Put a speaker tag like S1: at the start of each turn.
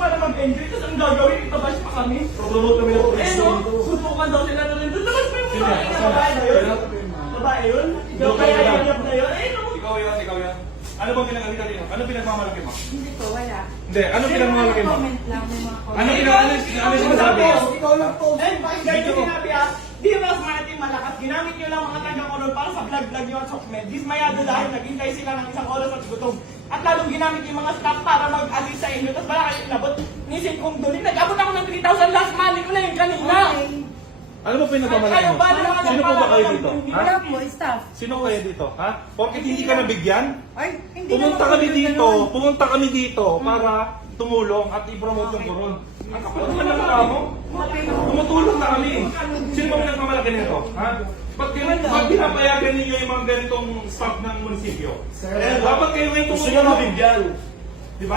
S1: anong gagawin? Itabash pa kami.
S2: Promote kami ng Eh police no, dito.
S1: susukan daw sila na rin. Tapos may mga Sino? babae na yun. Babae yun? Ikaw kaya yan. yung na yun.
S2: Eh no. Ikaw yan, ikaw yan. Ano bang pinagkalita dito? Ano pinagmamalaki mo?
S3: Hindi po, wala.
S2: Hindi, ano pinagmamalaki mo?
S3: Comment lang, may mga comment.
S2: Ano pinag ano, ano sinasabi?
S1: Ikaw lang po. Eh, bakit ganyan yung sinabi ah? Di ba mas natin malakas? Ginamit nyo lang mga taga-koron para sa vlog-vlog nyo at sokmed. Dismayado dahil naghintay sila ng isang oras at gutom. At lalong ginamit yung mga staff para mag-assist sa inyo. Tapos wala kayo inabot. Nisin kong duling. Nag-abot ako ng 3,000 last money ko na yung kanina. Okay.
S2: Ano pinagmamalaki mo? ba naman Sino po ba kayo dito?
S3: Ha? Wala po, staff.
S2: Sino kayo dito? Ha? Porkit hindi ka nabigyan?
S3: Ay, hindi Pumunta
S2: kami dito, ganun. pumunta kami dito para tumulong at i-promote yung koron. Ang kapal naman ng tao mo. Na kami. Sino ba pinagmamalaki nito? Ha? Ba't, kayo, ba't pinapayagan ninyo yung mga ganitong staff ng munisipyo? Sir, Dapat kayo ngayon Gusto nyo mabigyan. Di ba?